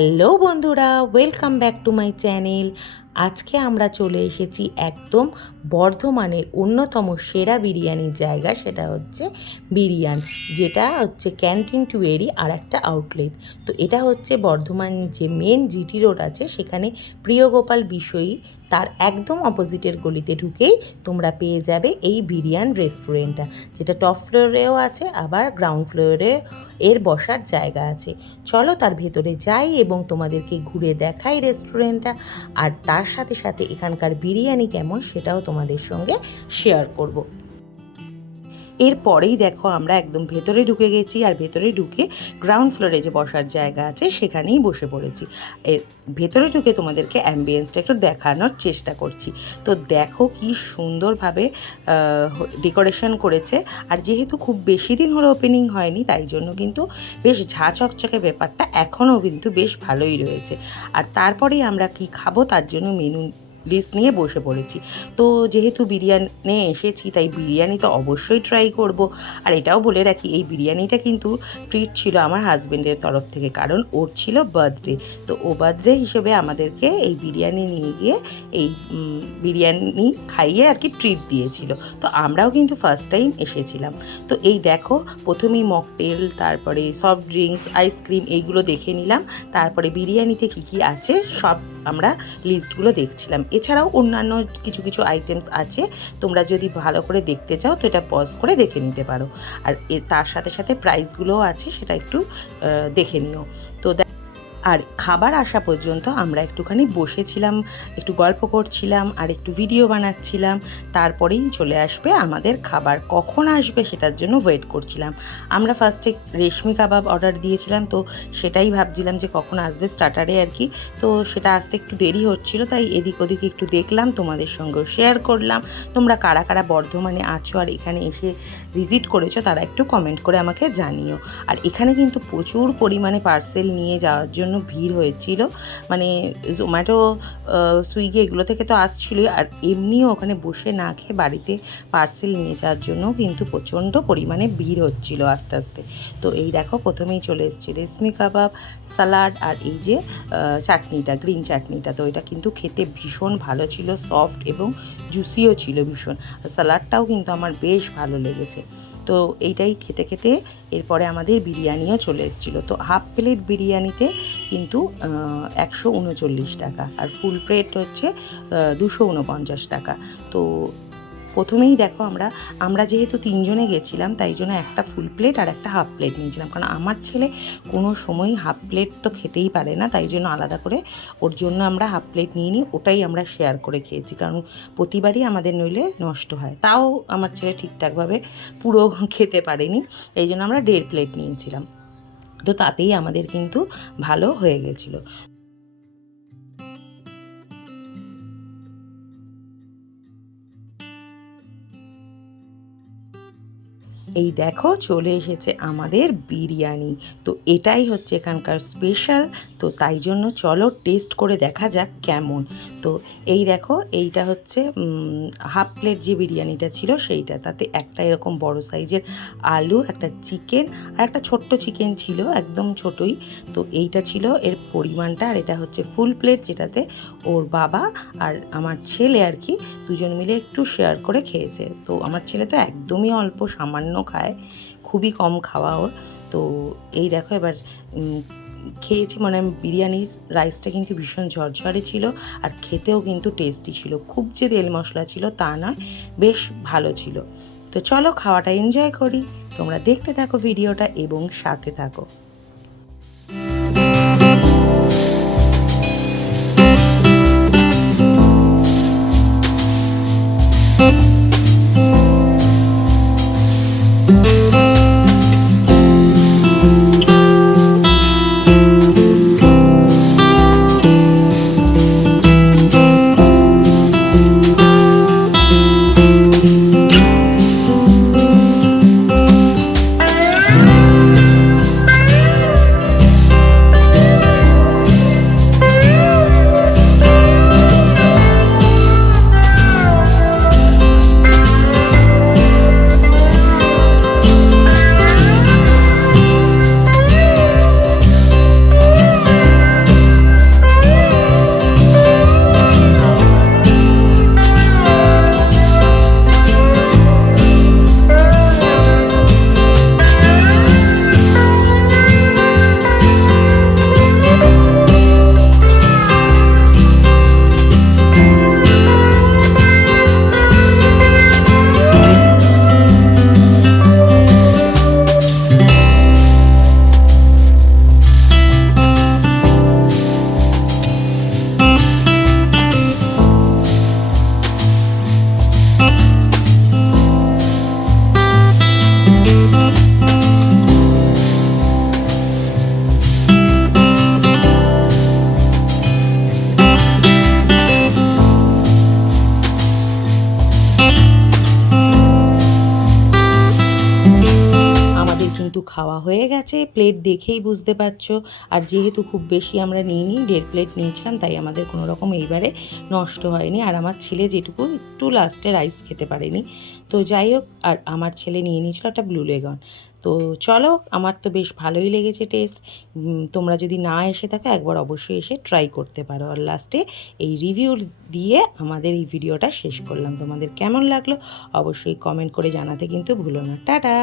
Hello বন্ধুরা, welcome back to my channel. আজকে আমরা চলে এসেছি একদম বর্ধমানের অন্যতম সেরা বিরিয়ানির জায়গা, সেটা হচ্ছে বিরিয়ান, যেটা হচ্ছে ক্যান্টিন টু এরি আর একটা আউটলেট। তো এটা হচ্ছে বর্ধমান যে মেন জিটি রোড আছে সেখানে প্রিয়গোপাল বিষয়ী, তার একদম অপোজিটের গলিতে ঢুকেই তোমরা পেয়ে যাবে এই বিরিয়ান রেস্টুরেন্টটা, যেটা টপ ফ্লোরেও আছে, আবার গ্রাউন্ড ফ্লোরে এর বসার জায়গা আছে। চলো তার ভেতরে যাই এবং তোমাদেরকে ঘুরে দেখাই রেস্টুরেন্টটা, আর তার সাথে সাথে এখানকার বিরিয়ানি কেমন সেটাও তোমাদের সঙ্গে শেয়ার করব। এরপরেই দেখো আমরা একদম ভেতরে ঢুকে গেছি, আর ভেতরে ঢুকে গ্রাউন্ড ফ্লোরে যে বসার জায়গা আছে সেখানেই বসে পড়েছি। এর ভেতরে ঢুকে তোমাদেরকে অ্যাম্বিয়েন্সটা একটু দেখানোর চেষ্টা করছি। তো দেখো কি সুন্দরভাবে ডেকোরেশন করেছে, আর যেহেতু খুব বেশি দিন হলো ওপেনিং হয়নি, তাই জন্য কিন্তু বেশ ঝাঁ চকচকে ব্যাপারটা এখনও কিন্তু বেশ ভালোই রয়েছে। আর তারপরেই আমরা কি খাবো তার জন্য মেনু লিস্ট নিয়ে বসে পড়েছি। তো যেহেতু বিরিয়ানি এসেছি, তাই বিরিয়ানি তো অবশ্যই ট্রাই করব। আর এটাও বলে রাখি, এই বিরিয়ানিটা কিন্তু ট্রিট ছিল আমার হাজব্যান্ডের তরফ থেকে, কারণ ওর ছিল বার্থডে। তো ও বার্থডে হিসেবে আমাদেরকে এই বিরিয়ানি নিয়ে গিয়ে এই বিরিয়ানি খাইয়ে আর কি ট্রিট দিয়েছিল। তো আমরাও কিন্তু ফার্স্ট টাইম এসেছিলাম। তো এই দেখো, প্রথমেই মকটেল, তারপরে সফট ড্রিঙ্কস, আইসক্রিম, এইগুলো দেখে নিলাম। তারপরে বিরিয়ানিতে কী কী আছে সব আমরা লিস্টগুলো দেখছিলাম। এছাড়াও অন্যান্য কিছু কিছু আইটেমস আছে, তোমরা যদি ভালো করে দেখতে চাও তো এটা পজ করে দেখে নিতে পারো। আর এর তার সাথে সাথে প্রাইসগুলোও আছে, সেটা একটু দেখে নিও। তো আর খাবার আসা পর্যন্ত আমরা একটুখানি বসেছিলাম, একটু গল্প করছিলাম আর একটু ভিডিও বানাচ্ছিলাম। তারপরেই চলে আসবে আমাদের খাবার। কখন আসবে সেটার জন্য ওয়েট করছিলাম। আমরা ফার্স্টে রেশমি কাবাব অর্ডার দিয়েছিলাম, তো সেটাই ভাবছিলাম যে কখন আসবে স্টার্টারে আর কি। তো সেটা আসতে একটু দেরি হচ্ছিল, তাই এদিক ওদিক একটু দেখলাম, তোমাদের সঙ্গেও শেয়ার করলাম। তোমরা কারা কারা বর্ধমানে আছো আর এখানে এসে ভিজিট করেছো তারা একটু কমেন্ট করে আমাকে জানিও। আর এখানে কিন্তু প্রচুর পরিমাণে পার্সেল নিয়ে যাওয়ার জন্য ভিড় হয়েছিল, মানে জোম্যাটো, সুইগি এগুলো থেকে তো আসছিলই, আর এমনিও ওখানে বসে না খেয়ে বাড়িতে পার্সেল নিয়ে যাওয়ার জন্য কিন্তু প্রচণ্ড পরিমাণে ভিড় হচ্ছিল আস্তে আস্তে। তো এই দেখো, প্রথমেই চলে এসেছে রেশমি কাবাব, সালাড, আর এই যে চাটনিটা, গ্রিন চাটনিটা। তো এটা কিন্তু খেতে ভীষণ ভালো ছিল, সফট এবং জুসিও ছিল ভীষণ। আর সালাডটাও কিন্তু আমার বেশ ভালো লেগেছে। তো এইটাই খেতে খেতে এরপরে আমাদের বিরিয়ানিও চলে এসেছিলো। তো হাফ প্লেট বিরিয়ানিতে কিন্তু 139 টাকা, আর ফুল প্লেট হচ্ছে 249 টাকা। তো প্রথমেই দেখো, আমরা যেহেতু 3 জনে গেছিলাম, তাই জন্য একটা ফুল প্লেট আর একটা হাফ প্লেট নিয়েছিলাম, কারণ আমার ছেলে কোনো সময়ই হাফ প্লেট তো খেতেই পারে না, তাই জন্য আলাদা করে ওর জন্য আমরা হাফ প্লেট নিয়ে নিই। ওটাই আমরা শেয়ার করে খেয়েছি, কারণ প্রতিবারই আমাদের নইলে নষ্ট হয়। তাও আমার ছেলে ঠিকঠাকভাবে পুরো খেতে পারেনি, এই জন্য আমরা 1.5 প্লেট নিয়েছিলাম। তো তাতেই আমাদের কিন্তু ভালো হয়ে গেছিলো। এই দেখো, চলে এসেছে আমাদের বিরিয়ানি। তো এটাই হচ্ছে এখানকার স্পেশাল। তো তাই জন্য চলো টেস্ট করে দেখা যাক কেমন। তো এই দেখো, এইটা হচ্ছে হাফ প্লেট যে বিরিয়ানিটা ছিল সেইটা, তাতে একটা এরকম বড় সাইজের আলু, একটা চিকেন, আর একটা ছোট্ট চিকেন ছিল, একদম ছোটই। তো এইটা ছিল এর পরিমাণটা। আর এটা হচ্ছে ফুল প্লেট, যেটাতে ওর বাবা আর আমার ছেলে আর কি দুজন মিলে একটু শেয়ার করে খেয়েছে। তো আমার ছেলে তো একদমই অল্প সামান্য খায়, খুবই কম খাওয়া ওর। তো এই দেখো, এবার খেয়েছি, মানে বিরিয়ানির রাইসটা কিন্তু ভীষণ ঝরঝরে ছিল, আর খেতেও কিন্তু টেস্টি ছিল। খুব যে তেল মশলা ছিল তা নয়, বেশ ভালো ছিল। তো চলো খাওয়াটা এনজয় করি। তোমরা দেখতে থাকো ভিডিওটা এবং সাথে থাকো। কিন্তু খাওয়া হয়ে গেছে, প্লেট দেখেই বুঝতে পারছো। আর যেহেতু খুব বেশি আমরা নিইনি, 1.5 প্লেট নিয়েছিলাম, তাই আমাদের কোনো রকম এইবারে নষ্ট হয়নি। আর আমার ছেলে যেটুকু একটু লাস্টে রাইস খেতে পারেনি, তো যাই হোক। আর আমার ছেলে নিয়ে নিয়েছিল একটা ব্লু লেগন। তো চলো, আমার তো বেশ ভালোই লেগেছে টেস্ট। তোমরা যদি না এসে থাকো, একবার অবশ্যই এসে ট্রাই করতে পারো। আর লাস্টে এই রিভিউ দিয়ে আমাদের এই ভিডিওটা শেষ করলাম। তোমাদের কেমন লাগলো অবশ্যই কমেন্ট করে জানাতে কিন্তু ভুলো না। টাটা।